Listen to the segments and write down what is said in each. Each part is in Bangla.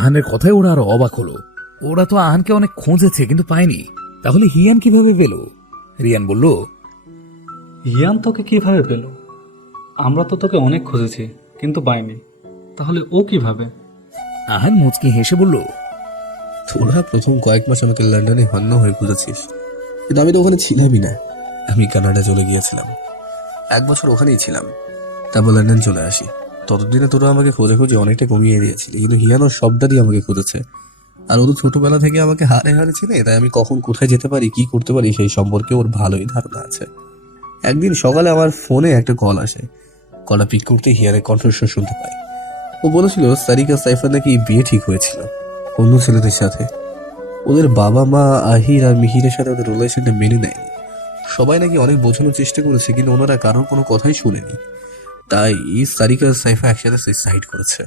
আহানের কথায় ওরা আরো অবাক হলো। ওরা তো আহানকে অনেক খুঁজেছে কিন্তু পায়নি, তাহলে হিয়ান কিভাবে পেল? রিয়ান বলল, হিয়ান তোকে কিভাবে পেল? আমরা তো তোকে অনেক খুঁজেছি কিন্তু পাইনি, তাহলে ও কিভাবে? আহান মুচকি হেসে বলল, তোরা প্রথম কয়েক মাস আমাকে লন্ডনে হন্য হয়ে খুঁজেছিস, কিন্তু আমি তো ওখানে ছিলামই না। আমি কানাডা চলে গিয়েছিলাম, 1 বছর ওখানেই ছিলাম, তারপর লন্ডন চলে আসি। ততদিনে তোরা আমাকে খোঁজে খুঁজে অনেকটা কমিয়ে দিয়েছিলি, কিন্তু হিয়ানো সবটা দিয়ে আমাকে খুঁজেছে। আর ও তো ছোটবেলা থেকে আমাকে হারে হারে ছিল, তাই আমি কখন কোথায় যেতে পারি, কি করতে পারি সেই সম্পর্কে ওর ভালোই ধারণা আছে। একদিন সকালে আমার ফোনে একটা কল আসে। কলটা পিক করতে হিয়ানের কণ্ঠস্বর শুনতে পাই। ও বলেছিল সারিকা সাইফার নাকি বিয়ে ঠিক হয়েছিল অন্য ছেলেদের সাথে। ওদের বাবা মা আহির আর মিহিরের সাথে ওদের রিলেশনটা মেনে নেয়নি। সবাই নাকি অনেক বোঝানোর চেষ্টা করেছে, কিন্তু ওনারা কারোর কোনো কথাই শুনেনি। তাই সারিকা আর সাইফা একসাথে সুইসাইড করেছে।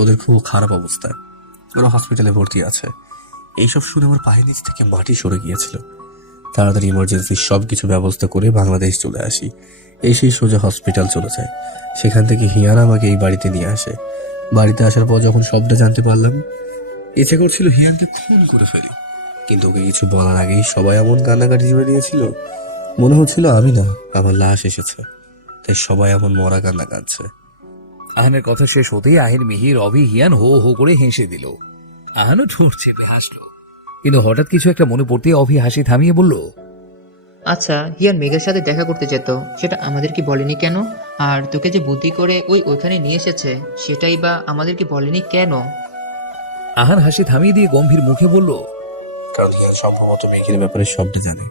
ওদের খুব খারাপ অবস্থা, ওরা হসপিটালে ভর্তি আছে। এইসব শুনে আমার পায়ের নিচ থেকে মাটি সরে গিয়েছিল। তাড়াতাড়ি ইমার্জেন্সি সবকিছু ব্যবস্থা করে বাংলাদেশ চলে আসি। সেই সোজা হসপিটাল চলে যায়। সেখান থেকে হিয়ানা আমাকে এই বাড়িতে নিয়ে আসে। বাড়িতে আসার পর যখন সবটা জানতে পারলাম, ইচ্ছে করছিল হিয়ানকে খুন করে ফেলি, কিন্তু ওকে কিছু বলার আগেই সবাই এমন কান্নাকাটি জুড়ে দিয়েছিল, মনে হচ্ছিল আমি না, আমার লাশ এসেছে। তাই সবাই এমন মরা কান্না কাঁদছে। আহানের কথা শেষ হতেই আহির, মিহির, অভি, হিয়ান হো হো করে হেসে দিল। আহানও ঠোঁট চেপে হাসলো, কিন্তু হঠাৎ কিছু একটা মনে পড়তে অভি হাসি থামিয়ে বলল, আচ্ছা, হিয়ান মেঘের সাথে দেখা করতে যেত, সেটা আমাদেরকে বলেনি কেন? আর তোকে যে বুদ্ধি করে ওইখানে নিয়ে এসেছে, সেটাই বা আমাদেরকে বলেনি কেন? আহান হাসি থামিয়ে দিয়ে গম্ভীর মুখে বলল, কারণ হিয়ান সম্ভবত মেঘের ব্যাপারে সবটা জানে।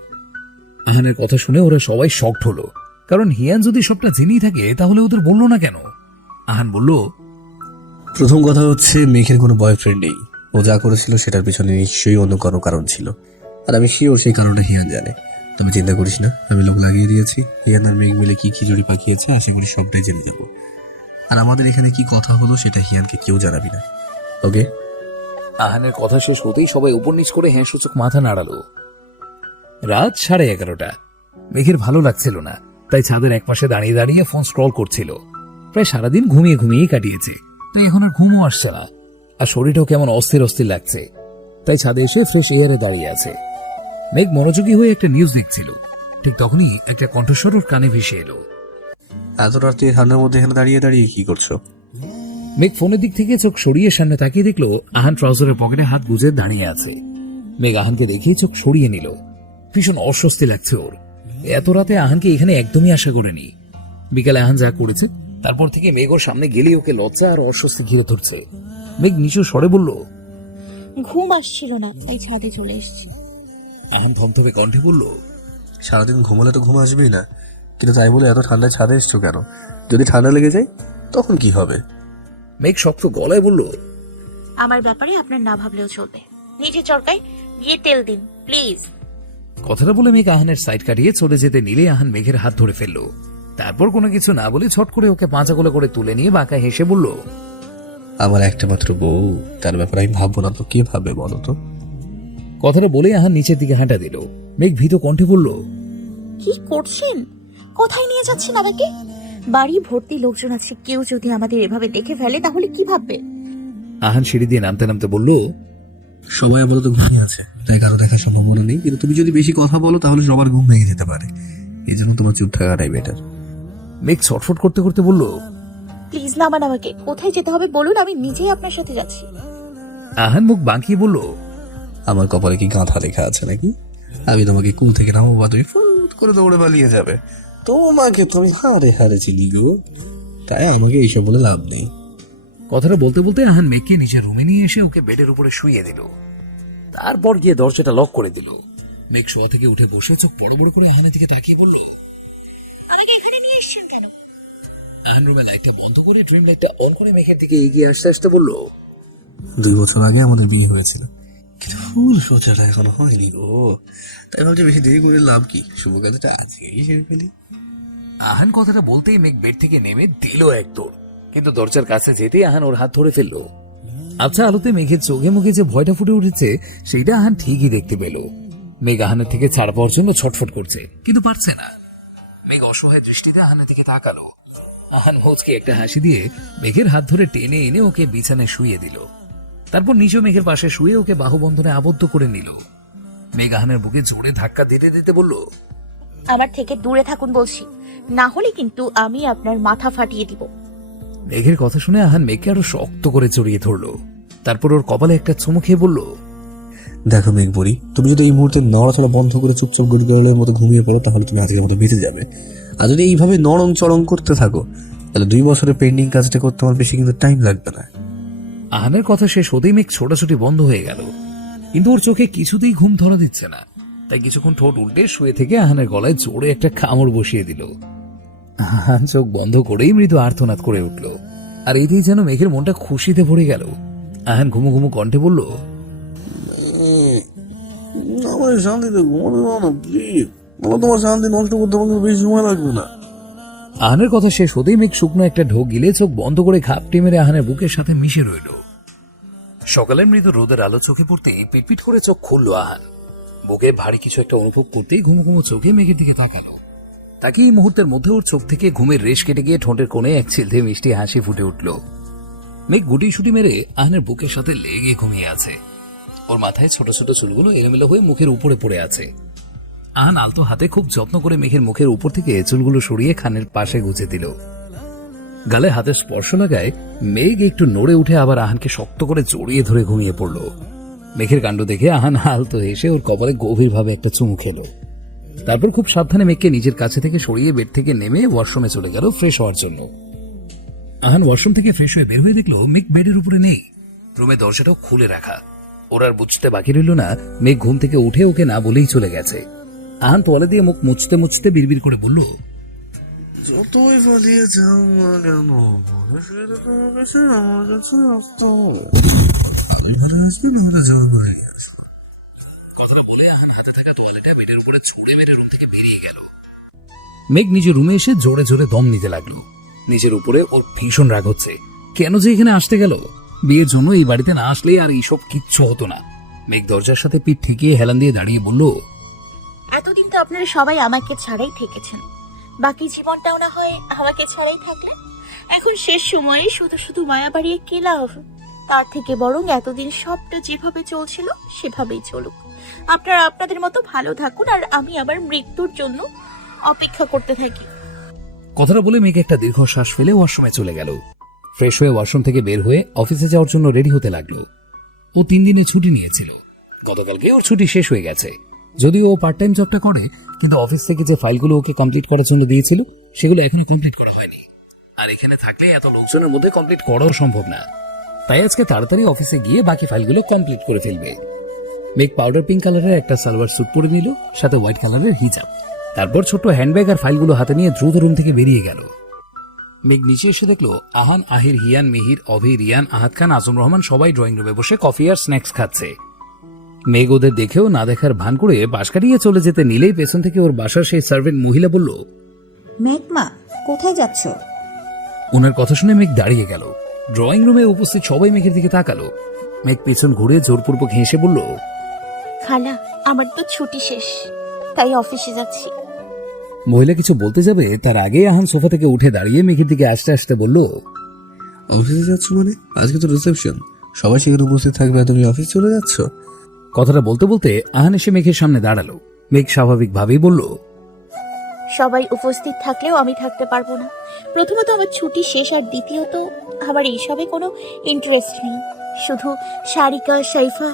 আহানের কথা শুনে ওরা সবাই শকড হলো, কারণ হিয়ান যদি সবটা জেনেই থাকে তাহলে ওদের বললো না কেন? আহান বলল, প্রথম কথা হচ্ছে মেঘের কোনো বয়ফ্রেন্ড নেই। ও যা করেছিল সেটার পিছনে নিশ্চয়ই অন্য কোনো কারণ ছিল, আর আমি শিওর সেই কারণটা হিয়ান জানে। তবে চিন্তা করিস না, আমি লোক লাগিয়ে দিয়েছি। হিয়ান আর মেঘ মিলে কি খিচুড়ি পাকিয়েছে আশা করি সবটাই জেনে যাবো। আর আমাদের এখানে কি কথা হলো সেটা হিয়ানকে কেউ জানাবি না, ওকে? আহানের কথা শেষ হতেই সবাই উপর নিচ করে হ্যাঁ সূচক মাথা নাড়ালো। রাত 11:30। মেঘের ভালো লাগছিল না, তাই ছাদের একপাশে দাঁড়িয়ে দাঁড়িয়ে ফোন স্ক্রল করছিল। প্রায় সারাদিন ঘুমিয়ে ঘুমিয়েই কাটিয়েছে, তাই এখন আর ঘুমও আসছে না, আর শরীরটাও কেমন অস্থির অস্থির লাগছে। তাই ছাদে এসে ফ্রেশ এয়ারে দাঁড়িয়ে আছে। মেঘ মনোযোগী হয়ে একটা নিউজ দেখছিল, ঠিক তখনই একটা কণ্ঠস্বর ওর কানে ভেসে এলো। এত রাত্রে ঠান্ডার মধ্যে এখানে দাঁড়িয়ে দাঁড়িয়ে কি করছো? মেঘ ফোনের দিক থেকে চোখ সরিয়ে সামনে তাকিয়ে দেখলো আহান ট্রাউজারের পকেটে হাত গুজে দাঁড়িয়ে আছে। মেঘ আহানকে দেখে চোখ সরিয়ে নিল। ভীষণ অস্বস্তি লাগছে ওর। এত রাতে আহানকে এখানে একদমই আশা করেনি। বিকালে আহান যা করেছে তারপর থেকে মেঘ ওর সামনে গেলেই ওকে লজ্জা আর অস্বস্তি ঘিরে ধরছে। মেঘ নিচু স্বরে বলল, ঘুম আসছিল না তাই ছাদে চলে এসেছি। আহান থমথমে কণ্ঠে বলল, সারাদিন ঘুমালে তো ঘুম আসবেই না, কিন্তু তাই বলে এত ঠান্ডায় ছাদে এসছো কেন? যদি ঠান্ডা লেগে যায় তখন কি হবে? মেঘ শক্ত গলায় বলল, আমার ব্যাপারে আপনার না ভাবলেও চলবে। নিজে চরকায় গিয়ে তেল দিন প্লিজ। কথাটা বলে মেঘ আহানের সাইড কাটিয়ে চলে যেতে নিলে আহান মেঘের হাত ধরে ফেললো। তারপর কোনো কিছু না বলে ছট করে ওকে পাঁচা কোলে করে তুলে নিয়ে বাঁকা হেসে বলল, আমার একটা মাত্র বউ, তার ব্যাপারে আমি ভাববো না তো কে ভাববে বলো তো? কথাটা বলে আহান নিচের দিকে হাঁটা দিল। মেঘ ভীত কণ্ঠে বলল, কি করছেন? কোথায় নিয়ে যাচ্ছেন আমাকে? বাড়ি ভর্তি লোকজন আছে, কেউ যদি আমাদের এভাবে দেখে ফেলে তাহলে কি ভাববে? আহান সিঁড়ি দিয়ে নামতে নামতে বলল, সবাই আপাতত ঘুমিয়ে আছে, তাই কারো দেখার সম্ভাবনা নেই, কিন্তু তুমি যদি বেশি কথা বলো তাহলে সবার ঘুম ভেঙে যেতে পারে। এই জন্য তোমার চুপ থাকাটাই বেটার। মেঘ ছটফট করতে করতে বলল, প্লিজ নামান আমাকে। কোথায় যেতে হবে বলুন, আমি নিজেই আপনার সাথে যাচ্ছি। আহান মুখ বাঁকিয়ে বলল, আমার কপালে কি গাঁথা লেখা আছে নাকি? আমি তোমাকে কুল থেকে নামো বা তুমি ফুট করে দৌড়ে পালিয়ে যাবে? তোমাকে তুমি হারে হারে চিনি গো, তাই আমাকে এইসব বলে লাভ নেই। কথাটা বলতে বলতে আহান মেঘকে নিজের রুমে নিয়ে এসে ওকে বেডের উপরে শুইয়ে দিল। তারপর গিয়ে দরজাটা লক করে দিল। মেঘ শোয়া থেকে উঠে বসে চোখ বড় বড় করে আহানের দিকে তাকিয়ে বলল, আমাকে এখানে নিয়ে এসেছেন কেন? আহান রুমে লাইটটা বন্ধ করে ট্রেন লাইটটা অন করে মেঘের দিকে এগিয়ে আসতে আসতে বলল, 2 বছর আগে আমাদের বিয়ে হয়েছিল, কিন্তু ফুল সোচাটা এখনো হয়নি গো। তাই ভাবছি বেশি দেরি করে লাভ কি, শুভ কাজটা আজকেই সেরে ফেলি। আহান কথাটা বলতেই মেঘ বেড থেকে নেমে দিল এক দৌড়, কিন্তু দরজার কাছে যেতেই আহান ওর হাত ধরে ফেললো। আচ্ছা আলোতে মেঘের চোখে মুখে যে ভয়টা ফুটে উঠেছে সেইটা আহান ঠিকই দেখতে পেল। মেঘ আহানের থেকে ছাড় পাওয়ার জন্য ছটফট করছে, কিন্তু পারছে না। মেঘ অসহায় দৃষ্টিতে আহানের দিকে তাকালো। আহান হোঁচকে একটা হাসি দিয়ে মেঘের হাত ধরে টেনে এনে ওকে বিছানায় শুইয়ে দিল। তারপর নিজেও মেঘের পাশে শুয়ে ওকে বাহুবন্ধনে আবদ্ধ করে নিল। মেঘ আহানের বুকে জোরে ধাক্কা দিতে দিতে বলল, আমার থেকে দূরে থাকুন বলছি, না হলে কিন্তু আমি আপনার মাথা ফাটিয়ে দিব। মেঘের কথা শুনে আহান মেঘকে আরো শক্ত করে জড়িয়ে ধরলো। তারপর ওর কপালে একটা চুমু খেয়ে বলল, দেখো মেঘ বুড়ি, তুমি যদি এই মুহূর্তে নড়াচড়া বন্ধ করে চুপচাপ গড়িগড়ের মতো ঘুমিয়ে পড়ো তাহলে তুমি আজকের মতো বেঁচে যাবে। আর যদি এইভাবে নরম চরম করতে থাকো তাহলে 2 বছরের পেন্ডিং কাজটা করতে আমার বেশি কিন্তু টাইম লাগবে না। আহানের কথা শেষ হতেই মেঘ ছোটাছুটি বন্ধ হয়ে গেল, কিন্তু ওর চোখে কিছুতেই ঘুম ধরা দিচ্ছে না। তাই কিছুক্ষণ ঠোঁট উল্টে শুয়ে থেকে আহানের গলায় জোরে একটা কামড় বসিয়ে দিল। আহান চোখ বন্ধ করেই মৃদু আর্তনাদ করে উঠল। আর এতেই যেন মেঘের মনটা খুশিতে ভরে গেল। আহান ঘুমু ঘুমু কণ্ঠে বলল, আমার শান্তিতে ঘুমাতে দাও না প্লিজ, তোমার শান্তি নষ্ট করতে আমাকে বেশি সময় লাগবে না। আহানের কথা শেষ হতেই মেঘ শুকনো একটা ঢোক গিলে চোখ বন্ধ করে ঘাপটি মেরে আহানের বুকের সাথে মিশে রইল। সকালের মৃদু রোদের আলো চোখে পড়তেই পিটপিট করে চোখ খুলল আহান। বুকে ভারী কিছু একটা অনুভব করতেই ঘুমো ঘুমো চোখে মেঘের দিকে তাকালো। তাকে এই মুহূর্তের মধ্যে ওর চোখ থেকে ঘুমের রেশ কেটে গিয়ে ঠোঁটের কোণে এক ছিলতে মিষ্টি হাসি ফুটে উঠল। মেঘ গুটি সুটি মেরে আহানের বুকের সাথে লেগে ঘুমিয়ে আছে। ওর মাথায় ছোট ছোট চুলগুলো এলোমেলো হয়ে মুখের উপরে পড়ে আছে। আহান আলতো হাতে খুব যত্ন করে মেঘের মুখের উপর থেকে চুলগুলো সরিয়ে খানের পাশে গুজে দিল। গালে হাতের স্পর্শ লাগায় মেঘ একটু নড়ে উঠে আবার আহানকে শক্ত করে জড়িয়ে ধরে ঘুমিয়ে পড়ল। মেঘের কাণ্ড দেখে আহান আলতো হেসে ওর কপালে গভীরভাবে একটা চুমু খেলো। তারপর খুব সাবধানে মেঘকে নিজের কাছে থেকে সরিয়ে বেড থেকে নেমে ওয়াশরুমে চলে গেল ফ্রেশ হওয়ার জন্য। আহান ওয়াশরুম থেকে ফ্রেশ হয়ে বের হয়ে দেখলো মেঘ বেডের উপরে নেই, রুমে দরজাটাও খুলে রাখা। ওর আর বুঝতে বাকি রইল না মেঘ ঘুম থেকে উঠে ওকে না বলেই চলে গেছে। আহান তোয়ালে দিয়ে মুখ মুছতে মুছতে বিড়বিড় করে বলল, যতই পালিয়ে যাও না কেন ফিরে তোমার কাছে আমার কাছে আসতে হবে। আমি ঘরে আসবে না হলে যাওয়া ঘরে আসবো। কথাটা বলে আহান হাতে থাকা তোয়ালেটা বেডের উপরে ছুঁড়ে মেরে রুম থেকে বেরিয়ে গেল। মেঘ নিজের রুমে এসে জোরে জোরে দম নিতে লাগলো। নিজের উপরে ওর ভীষণ রাগ হচ্ছে। কেন যে এখানে আসতে গেল? বিয়ের জন্য এই বাড়িতে না আসলে আর এইসব কিচ্ছু হতো না। মেঘ দরজার সাথে পিঠ ঠেকিয়ে হেলান দিয়ে দাঁড়িয়ে বলল, এতদিন তো আপনারা সবাই আমাকে ছাড়াই থেকেছেন, বাকি জীবনটাও না হয় আমাকে ছাড়াই থাকলেন। এখন শেষ সময়ে শুধু শুধু মায়া বাড়িয়ে কি লাভ? তার থেকে বরং এতদিন সবটা যেভাবে চলছিল সেভাবেই চলুক। আপনারা আপনাদের মতো ভালো থাকুন আর আমি আবার মৃত্যুর জন্য অপেক্ষা করতে থাকি। কথাটা বলে মেঘ একটা দীর্ঘশ্বাস ফেলে ওয়াশরুমে চলে গেল। ফ্রেশ হয়ে ওয়াশরুম থেকে বের হয়ে অফিসে যাওয়ার জন্য রেডি হতে লাগলো। ও 3 দিনে ছুটি নিয়েছিল। গতকালকে ওর ছুটি শেষ হয়ে গেছে। যদিও ও পার্ট টাইম জবটা করে, কিন্তু অফিস থেকে যে ফাইলগুলো ওকে কমপ্লিট করার জন্য দিয়েছিল সেগুলো এখনো কমপ্লিট করা হয়নি। আর এখানে থাকলে এত লোকজনের মধ্যে কমপ্লিট করাও সম্ভব না। তাই আজকে তাড়াতাড়ি অফিসে গিয়ে বাকি ফাইলগুলো কমপ্লিট করে ফেলবে। মেঘ পাউডার পিঙ্ক কালারের একটা সালোয়ার স্যুট পরে নিল, সাথে হোয়াইট কালারের হিজাব। তারপর ছোট্ট হ্যান্ডব্যাগ আর ফাইলগুলো হাতে নিয়ে দ্রুত রুম থেকে বেরিয়ে গেল। মেঘ নিচে এসে দেখলো আহান, আহির, হিয়ান, মিহির, অভি, রিয়ান, আহাদ খান, আজম রহমান সবাই ড্রয়িং রুমে বসে কফি আর স্ন্যাক্স খাচ্ছে। মেঘ ওদের দেখেও না দেখার ভান করে পাশ কাটিয়ে চলে যেতে নিলেই পেছন থেকে ওর বাসার সেই সার্ভেন্ট মহিলা বলল, মেঘমা, কোথায় যাচ্ছ? ওনার কথা শুনে মেঘ দাঁড়িয়ে গেল। ড্রয়িং রুমে উপস্থিত সবাই মেঘের দিকে তাকালো। মেঘ পেছন ঘুরে জোরপূর্বক হেসে বলল, খালা, আমার তো ছুটি শেষ, তাই অফিসে যাচ্ছি। মহিলা কিছু বলতে যাবে তার আগে আহান সোফা থেকে উঠে দাঁড়িয়ে মেঘের দিকে আসতে আসতে বলল, অফিসে যাচ্ছ মানে? আজকে তো রিসেপশন, সবাই সেখানে উপস্থিত থাকবে আর তুমি অফিস চলে যাচ্ছ? কথাটা বলতে বলতে আহান এসে মেঘের সামনে দাঁড়ালো। মেঘ স্বাভাবিকভাবেই বলল, সবাই উপস্থিত থাকলেও আমি থাকতে পারবো না। প্রথমত আমার ছুটি শেষ, আর দ্বিতীয়ত আমার এইসবে কোনো ইন্টারেস্ট নেই। শুধু সারিকা, সাইফা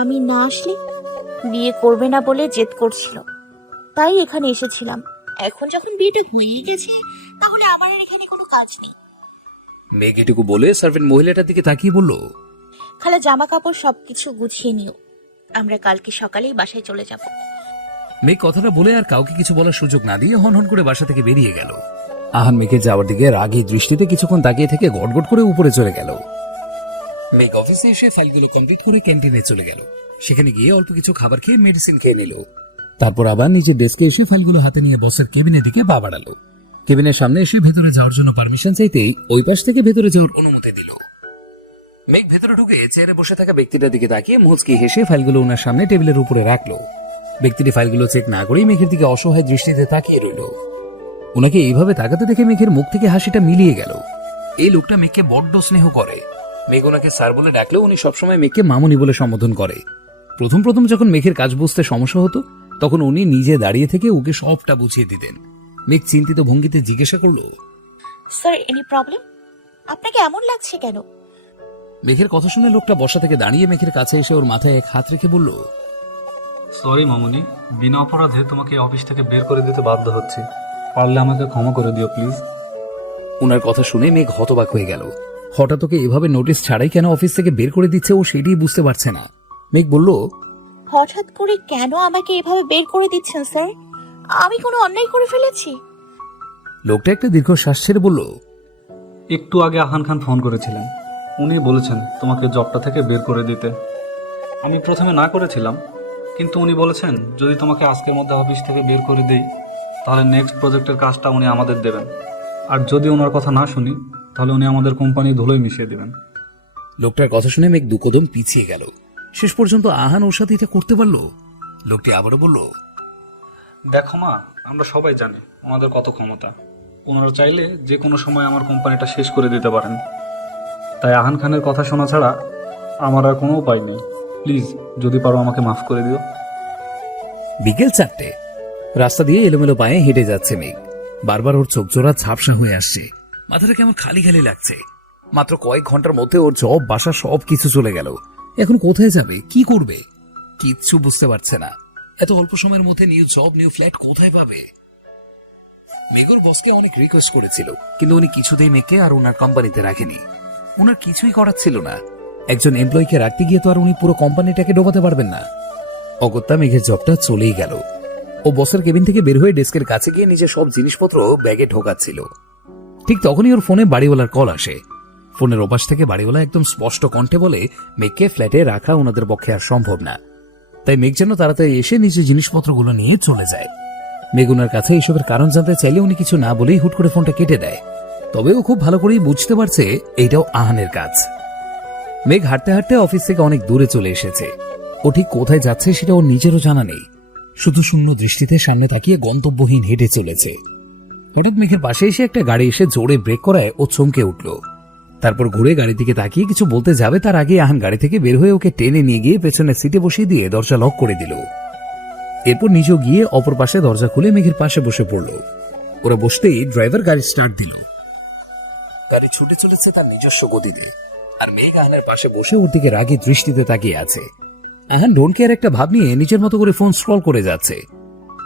আমি না আসলে বিয়ে করবে না বলে জেদ করছিল, তাই এখানে এসেছিলাম। এখন যখন বিয়েটা হয়েই গেছে তাহলে আমার আর এখানে কোনো কাজ নেই। মেঘ এটুকু বলে সার্ভেন্ট মহিলাটার দিকে তাকিয়ে বলল, খালা, জামা কাপড় সবকিছু গুছিয়ে নিও, আমরা কালকে সকালেই বাসায় চলে যাব। মেঘ কথাটা বলে আর কাউকে কিছু বলার সুযোগ না দিয়ে হন হন করে বাসা থেকে বেরিয়ে গেল। আহান মেঘের যাওয়ার দিকে রাগী দৃষ্টিতে কিছুক্ষণ তাকিয়ে থেকে গটগট করে উপরে চলে গেল। মেঘ অফিসে এসে ফাইলগুলো কমপ্লিট করে ক্যান্টিনে চলে গেল। সেখানে গিয়ে অল্প কিছু খাবার খেয়ে মেডিসিন খেয়ে নিল। তারপর আবার নিজের ডেস্কে এসে ফাইলগুলো হাতে নিয়ে বসের কেবিনের দিকে পা বাড়ালো। কেবিনের সামনে এসে ভেতরে যাওয়ার জন্য পারমিশন চাইতেই ওই পাশ থেকে ভেতরে যাওয়ার অনুমতি দিল। মেঘ ভেতরে ঢুকে চেয়ারে বসে থাকা ব্যক্তিটার দিকে তাকিয়ে মুচকি হেসে ফাইলগুলো ওনার সামনে টেবিলের উপরে রাখলো। ব্যক্তিটি ফাইলগুলো চেক না করেই মেঘের দিকে অসহায় দৃষ্টিতে তাকিয়ে রইল। ওনাকে এইভাবে তাকাতে দেখে মেঘের মুখ থেকে হাসিটা মিলিয়ে গেল। এই লোকটা মেঘকে বড্ড স্নেহ করে। মেঘ ওনাকে স্যার বলে ডাকলেও উনি সবসময় মেঘকে মামুনি বলে সম্বোধন করে। প্রথম প্রথম যখন মেঘের কাজ বুঝতে সমস্যা হতো তখন উনি নিজে দাঁড়িয়ে থেকে ওকে সবটা বুঝিয়ে দিতেন। মেঘ চিন্তিত ভঙ্গিতে জিজ্ঞাসা করলো, স্যার এনি প্রবলেম? আপনাকে এমন লাগছে কেন? মেঘের কথা শুনে লোকটা বসা থেকে দাঁড়িয়ে মেঘের কাছে এসে ওর মাথায় এক হাত রেখে বলল, সরি মামুনি, বিনা অপরাধে তোমাকে অফিস থেকে বের করে দিতে বাধ্য হচ্ছি। পারলে আমাকে ক্ষমা করে দিও প্লিজ। ওনার কথা শুনে মেঘ হতবাক হয়ে গেল। হঠাৎ ওকে এভাবে নোটিশ ছাড়াই কেন অফিস থেকে বের করে দিচ্ছে ও সেটাই বুঝতে পারছে না। মেঘ বলল, হঠাৎ করে কেন আমাকে এভাবে বের করে দিচ্ছেন স্যার? আমি কোনো অন্যায় করে ফেলেছি? লোকটা একটা দীর্ঘশ্বাস ছেড়ে বলল, একটু আগে আহান খান ফোন করেছিলেন। উনি বলেছেন তোমাকে জবটা থেকে বের করে দিতে। আমি প্রথমে না করেছিলাম, কিন্তু উনি বলেছেন যদি তোমাকে আজকের মধ্যে অফিস থেকে বের করে দেই তাহলে নেক্সট প্রজেক্টের কাজটা উনি আমাদের দেবেন। আর যদি ওনার কথা না শুনি তাহলে উনি আমাদের কোম্পানি ধুলোয় মিশিয়ে দেবেন। লোকটার কথা শুনে মেঘ দুকদম পিছিয়ে গেল। শেষ পর্যন্ত আহান ওর সাথে এটা করতে পারলো। লোকটি আবারও বলল, দেখো মা, আমরা সবাই জানি ওনাদের কত ক্ষমতা। ওনারা চাইলে যে কোনো সময় আমার কোম্পানিটা শেষ করে দিতে পারেন। তাই আহান খানের কথা শোনা ছাড়া আমার আর কোনো উপায় নেই। প্লিজ যদি পারো আমাকে মাফ করে দিও। বিকেল 4টে। রাস্তা দিয়ে এলোমেলো পায়ে হেঁটে যাচ্ছে মেঘ। বারবার ওর চোখ জোড়া ঝাপসা হয়ে আসছে। মাথাটা কেমন খালি খালি লাগছে। মাত্র কয়েক ঘন্টার মধ্যে ওর জব বাসা সবকিছু চলে গেল। এখন কোথায় যাবে, কি করবে, কিচ্ছু বুঝতে পারছে না। এত অল্প সময়ের মধ্যে নিউ জব, নিউ ফ্ল্যাট কোথায় পাবে? মেঘর বসকে অনেক রিকোয়েস্ট করেছিল, কিন্তু উনি কিছুতেই মেঘকে আর ওনার কোম্পানিতে রাখেনি। ওনার কিছুই করার ছিল না। একজন এমপ্লয়িকে রাখতে গিয়ে তো আর উনি পুরো কোম্পানিটাকে ডোবাতে পারবেন না। অগত্যা মেঘের জবটা চলেই গেল। ও বসের কেবিন থেকে বের হয়ে ডেস্কের কাছে গিয়ে নিজের সব জিনিসপত্র ব্যাগে ঢোকাচ্ছিল। ঠিক তখনই ওর ফোনে বাড়িওয়ালার কল আসে। ফোনের ওপাশ থেকে বাড়িওয়ালা একদম স্পষ্ট কণ্ঠে বলে মেঘকে ফ্ল্যাটে রাখা ওনাদের পক্ষে আর সম্ভব না। তাই মেঘ যেন তাড়াতাড়ি এসে নিজের জিনিসপত্রগুলো নিয়ে চলে যায়। মেঘ ওনার কাছে এসবের কারণ জানতে চাইলে উনি কিছু না বলেই হুট করে ফোনটা কেটে দেয়। তবে ও খুব ভালো করেই বুঝতে পারছে এইটাও আহানের কাজ। মেঘ হাঁটতে হাঁটতে অফিস থেকে অনেক দূরে চলে এসেছে। ও ঠিক কোথায় যাচ্ছে সেটা ওর নিজেরও জানা নেই। শুধু শূন্য দৃষ্টিতে সামনে তাকিয়ে গন্তব্যহীন হেঁটে চলেছে। হঠাৎ মেঘের পাশে এসে একটা গাড়ি এসে জোরে ব্রেক করায় ও চমকে উঠল। তারপর ঘুরে গাড়ির দিকে তাকিয়ে কিছু বলতে যাবে তার আগে আহান গাড়ি থেকে বের হয়ে ওকে টেনে নিয়ে গিয়ে পেছনের সিটে বসিয়ে দিয়ে দরজা লক করে দিল। এরপর নিজেও গিয়ে অপর পাশে দরজা খুলে মেঘের পাশে বসে পড়ল। ওরা বসতেই ড্রাইভার গাড়ি স্টার্ট দিল। গাড়ি ছুটে চলেছে তার নিজস্ব গতিতে, আর মেঘ আহানের পাশে বসে ওর দিকে রাগী দৃষ্টিতে তাকিয়ে আছে। আহান ডোন্ট কেয়ার একটা ভাব নিয়ে নিজের মতো করে ফোন স্ক্রল করে যাচ্ছে।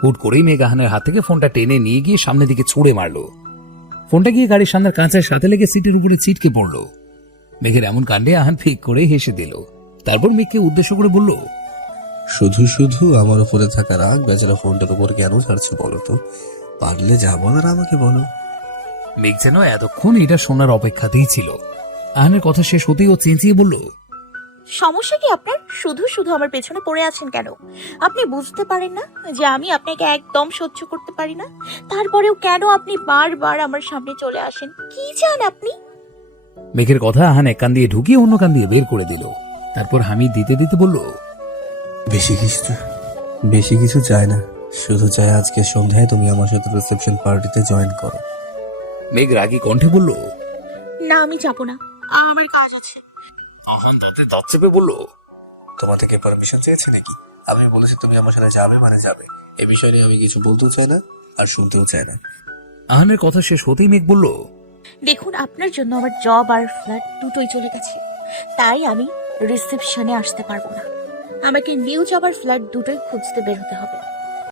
হুট করেই মেঘ আহানের হাত থেকে ফোনটা টেনে নিয়ে গিয়ে সামনের দিকে ছুড়ে মারলো। ফোনটা গিয়ে গাড়ির সামনের কাঁচের সাথে লেগে সিটের উপরে ছিটকে পড়ল। মেঘের এমন কাণ্ডে আহান ফিক করে হেসে দিল। তারপর মেঘকে উদ্দেশ্য করে বলল, শুধু শুধু আমার উপরে থাকা রাগ বেচারা ফোনটার উপর কেন ছাড়ছো বলো তো? পারলে যা বলার আমাকে বলো। মেঘ যেন এতক্ষণ এটা শোনার অপেক্ষাতেই ছিল। আহানের কথা শেষ হতেই ও চেঁচিয়ে বলল, সমস্যা কি আপনার? শুধু শুধু আমার পেছনে পড়ে আছেন কেন? আপনি বুঝতে পারেন না যে আমি আপনাকে একদম সহ্য করতে পারি না? তারপরেও কেন আপনি বারবার আমার সামনে চলে আসেন? কি চান আপনি? মেঘের কথা আহান এক কান দিয়ে ঢুকিয়ে অন্য কান দিয়ে বের করে দিল। তারপর হামি দিতে দিতে বলল, বেশি কিছু চাই না, শুধু চাই আজকে সন্ধ্যায় তুমি আমার সাথে রিসেপশন পার্টিতে জয়েন করো। মেঘ রাগী কণ্ঠে বলল, না আমি যাবো না, আমার কাজ আছে। আহান দাঁতে দাঁত চেপে বলল, তোমার থেকে পারমিশন চেয়েছি নাকি? আমি বলেছি তুমি আমার সাথে যাবে মানে যাবে। এ বিষয়ে নিয়ে আমি কিছু বলতেও চাই না আর শুনতেও চাই না। আহানের কথা শেষ হতেই মেঘ বলল, দেখুন আপনার জন্য আমার জব আর ফ্ল্যাট দুটোই চলে গেছে, তাই আমি রিসেপশনে আসতে পারবো না। আমাকে নিউ জব আর ফ্ল্যাট দুটোই খুঁজতে বের হতে হবে।